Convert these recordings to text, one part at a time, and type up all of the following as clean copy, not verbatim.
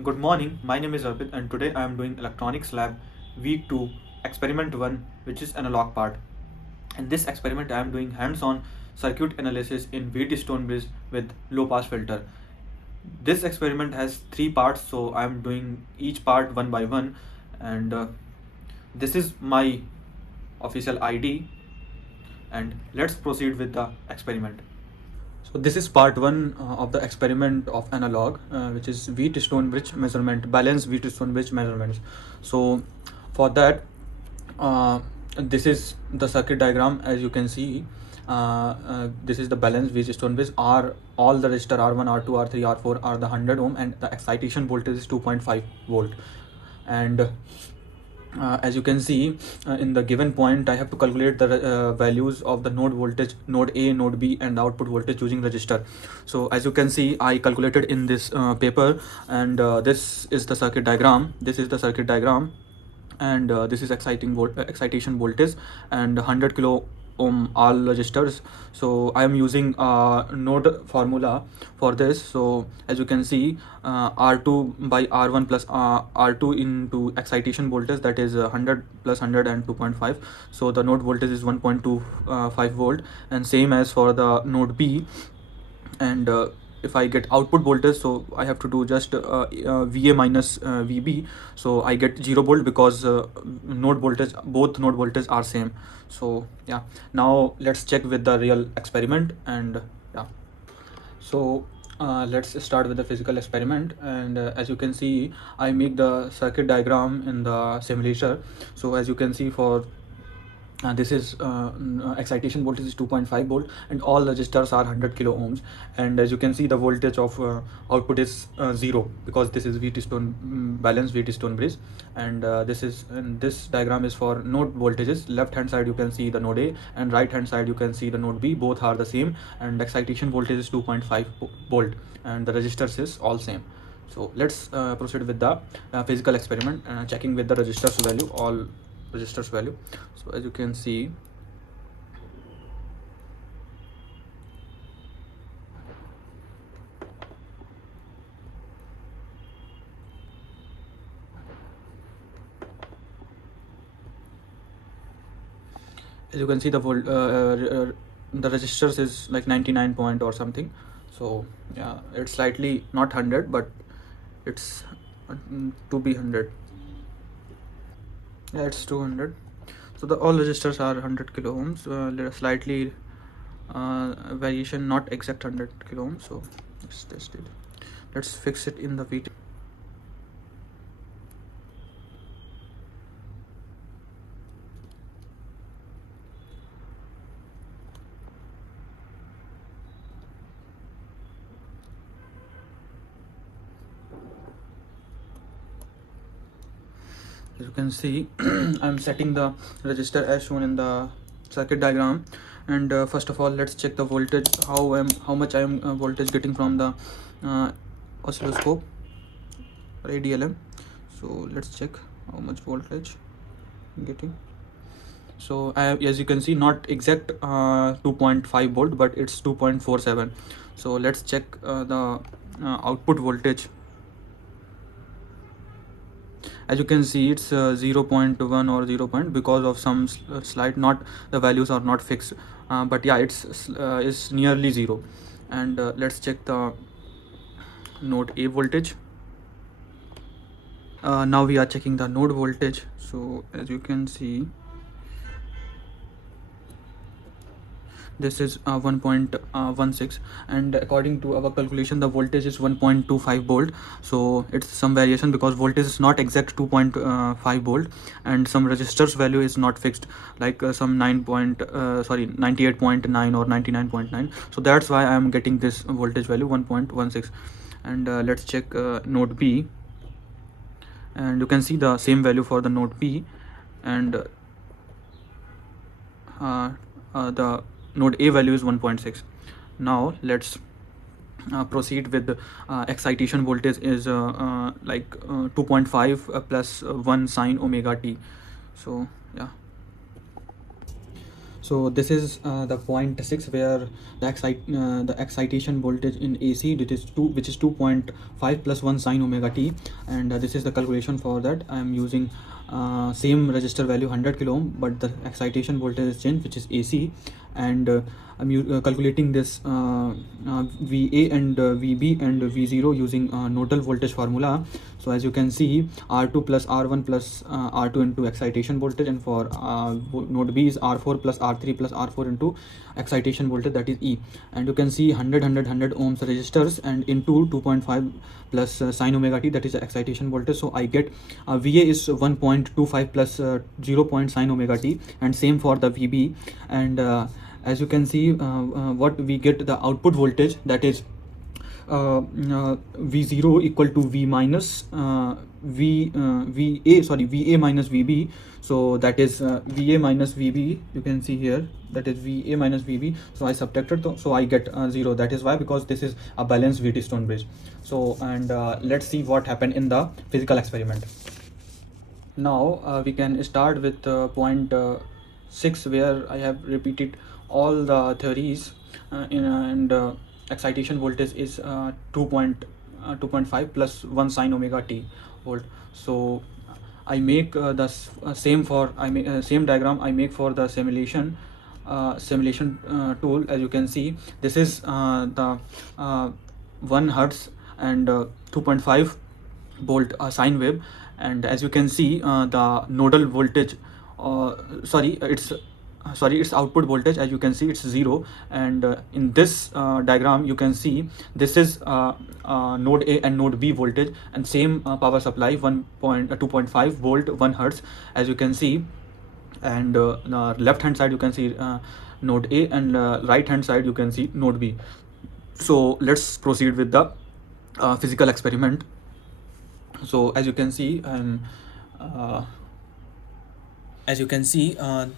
Good morning, my name is Arpit and today I am doing Electronics Lab Week 2 Experiment 1, which is analog part. In this experiment I am doing hands-on circuit analysis in Wheatstone Bridge with low pass filter. This experiment has 3 parts, so I am doing each part one by one, and this is my official ID, and let's proceed with the experiment. So this is part one of the experiment of analog, which is Wheatstone Bridge measurement, balanced Wheatstone Bridge measurements. So for that, this is the circuit diagram. As you can see, this is the balanced Wheatstone Bridge. R, all the resistor R1, R2, R3, R4 are the 100 ohm, and the excitation voltage is 2.5 volt. And as you can see, in the given point I have to calculate the values of the node voltage, node A, node B, and the output voltage using resistor. So as you can see, I calculated in this paper, and this is the circuit diagram. This is the circuit diagram, and this is excitation voltage and 100 kilo ohm all resistors. So I am using node formula for this. So as you can see, R2 by R1 plus R2 into excitation voltage, that is 100 plus 100 and 2.5. So the node voltage is 1.25 volt, and same as for the node B. And if I get output voltage, so I have to do just VA minus VB, so I get 0 volt because node voltage, both node voltage are same. So yeah, now let's check with the real experiment. And yeah, so let's start with the physical experiment. And as you can see, I make the circuit diagram in the simulator. So as you can see, for this is excitation voltage is 2.5 volt, and all resistors are 100 kilo ohms. And as you can see, the voltage of output is 0, because this is Wheatstone balanced Wheatstone bridge. And this diagram is for node voltages. Left hand side you can see the node A, and right hand side you can see the node B. Both are the same, and excitation voltage is 2.5 volt, and the resistors is all same. So let's proceed with the physical experiment, checking with the resistors value, all resistors value. So as you can see, the resistors is like 99 point or something. So yeah, it's slightly not 100, but it's to be 100. Yeah, it's 200. So the all resistors are 100 kilo ohms. Slightly variation, not exact 100 kilo ohms. So let's test it. Let's fix it in the VT. As you can see, I'm setting the resistor as shown in the circuit diagram. And first of all, let's check the voltage, how much I am voltage getting from the oscilloscope or ADLM. So let's check how much voltage I'm getting. So as you can see, not exact 2.5 volt, but it's 2.47. So let's check the output voltage. As you can see, it's 0.1 or 0 point, because of some slight, not the values are not fixed, but yeah, it's nearly 0. And let's check the node A voltage. Now we are checking the node voltage. So as you can see, this is 1.16, and according to our calculation the voltage is 1.25 volt. So it's some variation, because voltage is not exact 2.5 volt, and some resistors value is not fixed, like some 98.9 or 99.9. so that's why I am getting this voltage value 1.16. And let's check node B, and you can see the same value for the node B. And the node A value is 1.6. Now let's proceed with excitation voltage is like 2.5 plus 1 sine omega t. So yeah, So this is the point 6 where the excitation voltage in AC, which is 2.5 plus 1 sine omega t, and this is the calculation for that. I am using same resistor value 100 kilo ohm, but the excitation voltage is changed, which is AC, and I'm calculating this VA and VB and V0 using nodal voltage formula. So as you can see, R2 plus R1 plus R2 into excitation voltage, and for node B is R4 plus R3 plus R4 into excitation voltage, that is E. And you can see 100 ohms resistors and into 2.5 plus sine omega t, that is the excitation voltage. So I get VA is 1.25 plus 0. Sine omega t, and same for the VB. And as you can see, what we get, the output voltage, that is V0 equal to V minus VA minus VB. So that is VA minus VB, you can see here, that is VA minus VB. So I subtracted, so I get 0. That is why, because this is a balanced Wheatstone bridge. So, and let's see what happened in the physical experiment. Now we can start with point 6, where I have repeated all the theories, and excitation voltage is 2.5 plus 1 sine omega t volt. So I make the same diagram I make for the simulation tool. As you can see, this is the 1 hertz and 2.5 volt sine wave, and as you can see, the nodal voltage, its output voltage, as you can see, it's 0. And in this diagram you can see this is node A and node B voltage, and same power supply 2.5 volt 1 hertz, as you can see. And left hand side you can see node A, and right hand side you can see node B. So let's proceed with the physical experiment. So as you can see,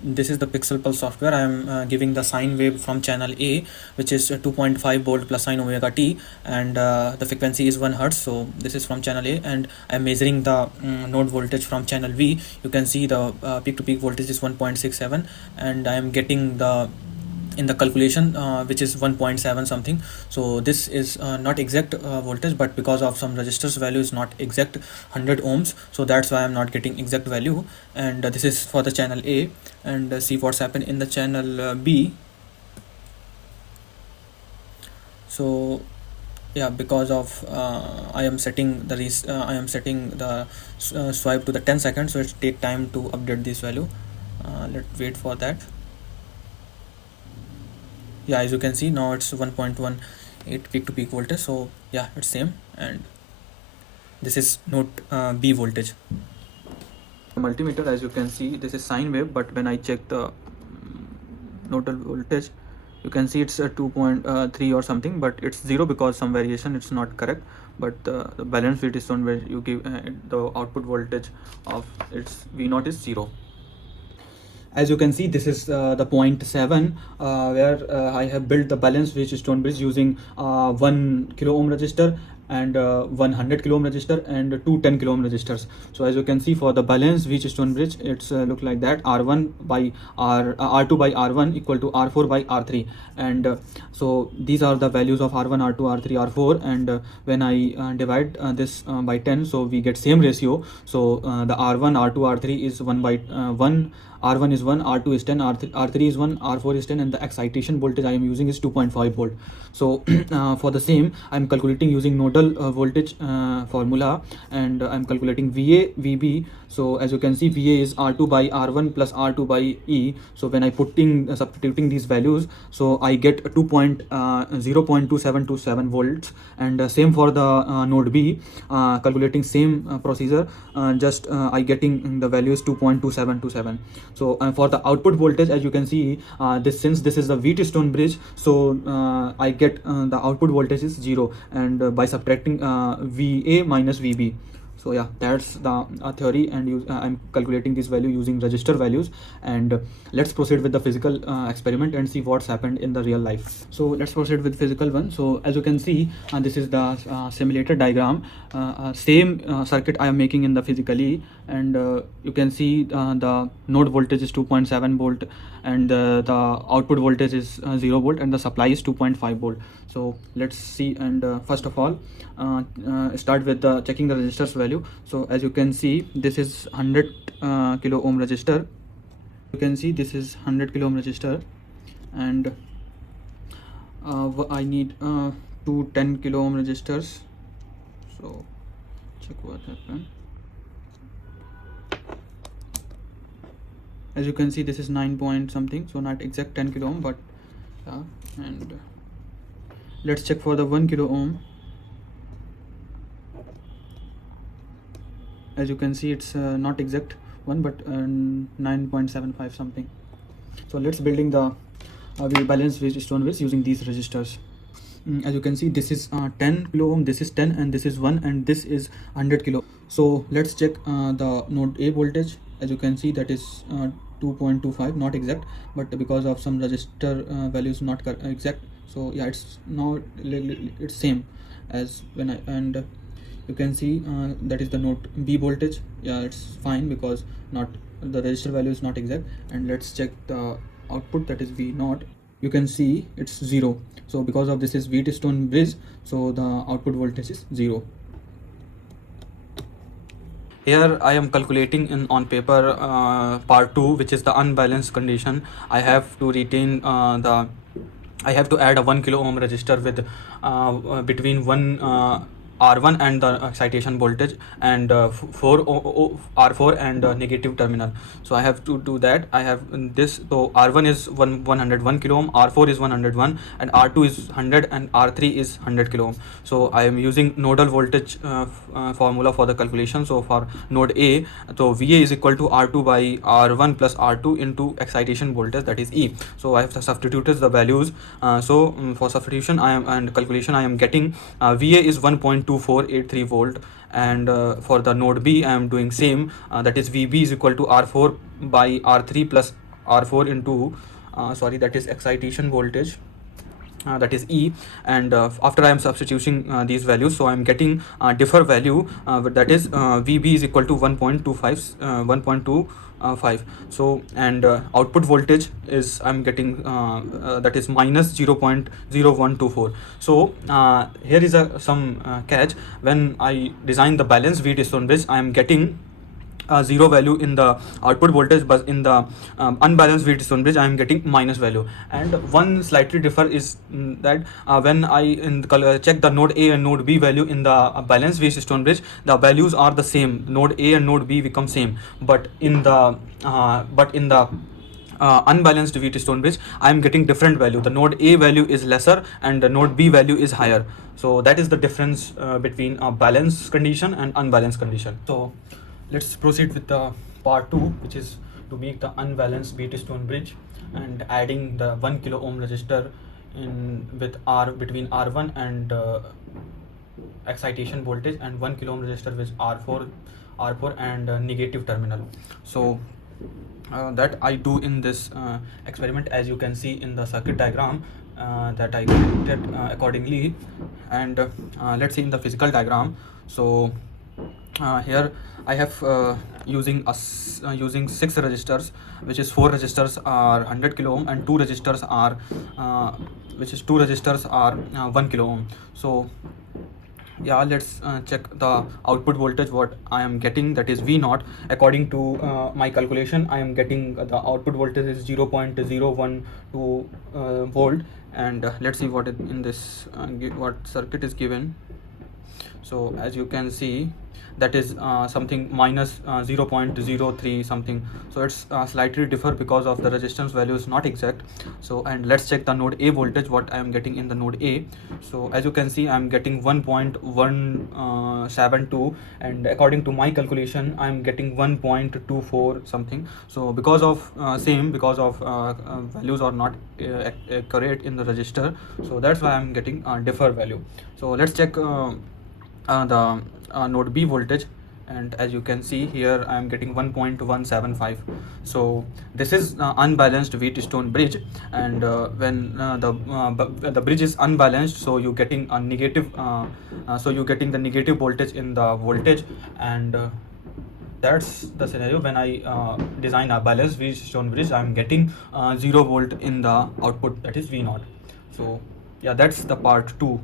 this is the Pixel Pulse software. I am giving the sine wave from channel A, which is 2.5 volt plus sine omega t, and the frequency is 1 hertz. So this is from channel A, and I am measuring the node voltage from channel V. You can see the peak to peak voltage is 1.67, and I am getting the in the calculation which is 1.7 something. So this is not exact voltage, but because of some resistors value is not exact 100 ohms, so that's why I'm not getting exact value. And this is for the channel A, and see what's happened in the channel B. So yeah, because of I am setting the swipe to the 10 seconds, so it take time to update this value. Let's wait for that. Yeah, as you can see, now it's 1.18 peak to peak voltage. So yeah, it's same, and this is node B voltage. Multimeter, as you can see, this is sine wave, but when I check the nodal voltage, you can see it's 2.3 or something, but it's 0 because some variation, it's not correct. But the balanced Wheatstone, where you give the output voltage of its V0 is 0. As you can see, this is the point 7 where I have built the balanced Wheatstone bridge using 1 kilo ohm resistor and 100 kilo ohm resistor and 2 10 kilo ohm resistors. So as you can see, for the balanced Wheatstone bridge, it's look like that: R1 by R2 by R1 equal to R4 by R3, and so these are the values of R1, R2, R3, R4, and when I divide this by 10, so we get same ratio. So the R1, R2, R3 is 1 by 1. R1 is 1, R2 is 10, R3 is 1, R4 is 10, and the excitation voltage I am using is 2.5 volt. So for the same, I am calculating using nodal voltage formula, and I am calculating VA, VB. So as you can see, VA is R2 by R1 plus R2 by E. So when I substituting these values, so I get 0.2727 volts, and same for the node B, calculating same procedure, just I getting the values 2.2727. So for the output voltage, as you can see, since this is the Wheatstone bridge, so I get the output voltage is 0, and by subtracting VA minus VB. So yeah, that's the theory, and I'm calculating this value using resistor values. And let's proceed with the physical experiment and see what's happened in the real life. So let's proceed with physical one. So as you can see, this is the simulator diagram. Same circuit I am making in the physically, and you can see the node voltage is 2.7 volt, and the output voltage is 0 volt, and the supply is 2.5 volt. So let's see. And first of all, start with the checking the resistors value. So as you can see, this is 100 kilo ohm resistor. You can see this is 100 kilo ohm resistor, and I need two 10 kilo ohm resistors. So check what happened. As you can see, this is 9 point something, so not exact 10 kilo ohm, but yeah. And let's check for the 1 kilo ohm. As you can see, it's not exact one, but 9.75 something. So let's building the we balance Wheatstone Bridge using these resistors. As you can see, this is 10 kilo ohm, this is 10, and this is 1, and this is 100 kilo. So let's check the node A voltage. As you can see, that is 2.25, not exact, but because of some resistor values not exact, so yeah, it's now it's same as when I, and you can see that is the node B voltage. Yeah, it's fine because not the resistor value is not exact. And let's check the output, that is V naught. You can see it's 0. So because of this is Wheatstone Bridge, so the output voltage is 0. Here I am calculating in on paper part 2, which is the unbalanced condition. I have to retain I have to add a 1 kilo ohm resistor with between one R1 and the excitation voltage, and 4 R4 and negative terminal. So I have to do that. I have this. So R1 is 101 kilo ohm, R4 is 101, and R2 is 100, and R3 is 100 kilo ohm. So I am using nodal voltage formula for the calculation. So for node A, so VA is equal to R2 by R1 plus R2 into excitation voltage, that is E. So I have substituted the values. For substitution and calculation, I am getting VA is 1.2483 volt, and for the node B I am doing same, that is VB is equal to R4 by R3 plus R4 into that is excitation voltage, that is E. And after I am substituting these values, so I am getting differ value, that is VB is equal to 1.25. So and output voltage is I'm getting that is minus 0.0124. So here is some catch. When I design the balanced Wheatstone Bridge, I am getting 0 value in the output voltage, but in the unbalanced Wheatstone Bridge I am getting minus value. And one slightly differ is that when I check the node A and node B value in the balanced Wheatstone Bridge, the values are the same. Node A and node B become same, but in the unbalanced Wheatstone Bridge I am getting different value. The node A value is lesser and the node B value is higher. So that is the difference between a balanced condition and unbalanced condition. So let's proceed with the part 2, which is to make the unbalanced Wheatstone Bridge and adding the 1 kilo ohm resistor in with R between R1 and excitation voltage, and 1 kilo ohm resistor with R4 and negative terminal. So that I do in this experiment, as you can see in the circuit diagram that I created accordingly. And let's see in the physical diagram. So here I have using 6 resistors, which is 4 resistors are 100 kilo ohm and 2 resistors are 1 kilo ohm. So yeah, let's check the output voltage what I am getting, that is V naught. According to my calculation, I am getting the output voltage is 0.012 volt. And let's see what in this what circuit is given. So as you can see, that is something minus 0.03 something. So it's slightly differ because of the resistance value is not exact. So and let's check the node A voltage what I am getting in the node A. So as you can see, I am getting 1.172, and according to my calculation I am getting 1.24 something. So because of values are not accurate in the register, so that's why I am getting differ value. So let's check the node B voltage. and as you can see here I am getting 1.175. so this is unbalanced Wheatstone bridge, and when the bridge is unbalanced, so you're getting a negative so you're getting the negative voltage in the voltage, and that's the scenario. When I design a balanced Wheatstone bridge, I'm getting 0 volt in the output, that is V0. So yeah, that's the part 2.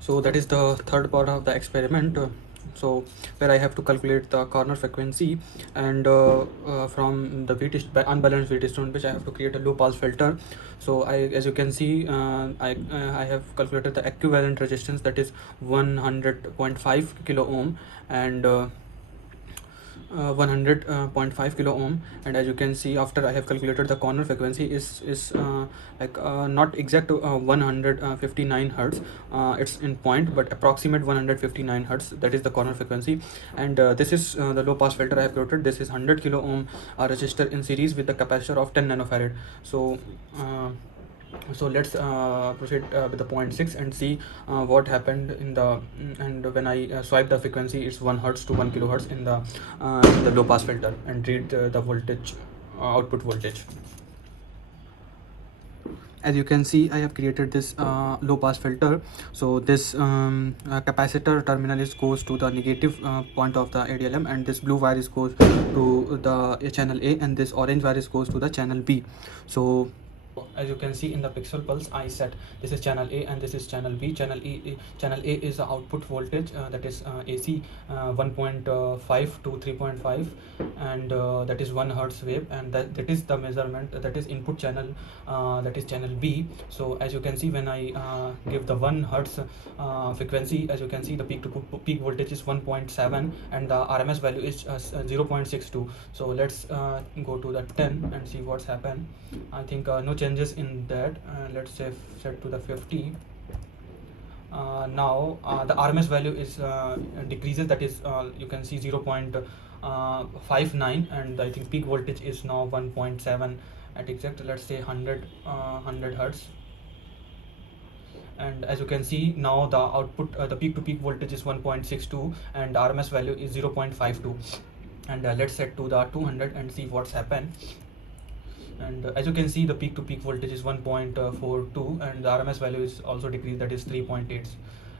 So that is the third part of the experiment. So where I have to calculate the corner frequency, and from the unbalanced Wheatstone bridge I have to create a low pass filter. So as you can see, I have calculated the equivalent resistance, that is 100.5 kilo ohm, and 100.5 kilo ohm. And as you can see, after I have calculated the corner frequency is not exact 159 hertz, it's in point but approximate 159 hertz, that is the corner frequency. And this is the low pass filter I have created. This is 100 kilo ohm resistor in series with the capacitor of 10 nanofarad. So let's proceed with the 0.6 and see what happened in the and when I swipe the frequency, it's 1 hertz to 1 kilohertz in the low pass filter, and read the voltage, output voltage. As you can see, I have created this low pass filter. So this capacitor terminal goes to the negative point of the ADALM, and this blue wire goes to the channel A, and this orange wire goes to the channel B. So as you can see in the pixel pulse, I set this is channel A and this is channel B. Channel A is the output voltage, that is AC 1.5 to 3.5, and that is 1 hertz wave, and that is the measurement, that is input channel, that is channel B. So as you can see, when I give the 1 hertz frequency, as you can see, the peak to peak voltage is 1.7 and the RMS value is 0.62. so let's go to the 10 and see what's happened. I think no changes in that. Let's say set to the 50. Now the RMS value is decreases, that is you can see 0.59, and I think peak voltage is now 1.7 at exact, let's say 100 hertz. And as you can see, now the output, the peak to peak voltage is 1.62 and RMS value is 0.52. And let's set to the 200 and see what's happened. And as you can see, the peak to peak voltage is 1.42 and the RMS value is also decreased, that is 3.8.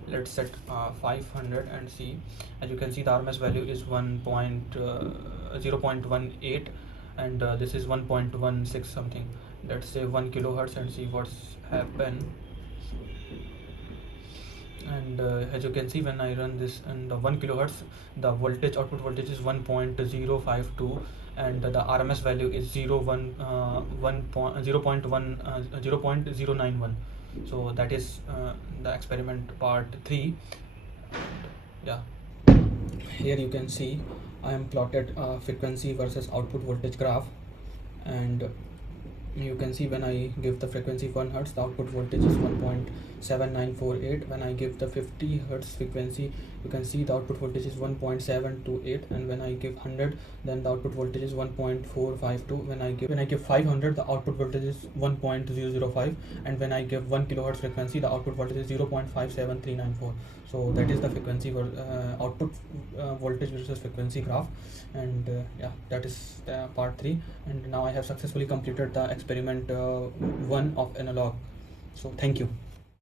Let's set 500 and see. As you can see, the RMS value is 0.18 and this is 1.16 something. Let's say 1 kilohertz and see what's happened. And as you can see, when I run this and 1 kilohertz, the voltage, output voltage is 1.052 and the RMS value is 0.091. So that is the experiment part 3. Yeah, here you can see I am plotted frequency versus output voltage graph, and you can see when I give the frequency 1 hertz, the output voltage is 1.7948. when I give the 50 hertz frequency, you can see the output voltage is 1.728, and when I give 100, then the output voltage is 1.452. when I give 500, the output voltage is 1.005, and when I give 1 kilohertz frequency, the output voltage is 0.57394. so that is the frequency output voltage versus frequency graph. And yeah, that is part 3. And now I have successfully completed the experiment 1 of analog. So thank you.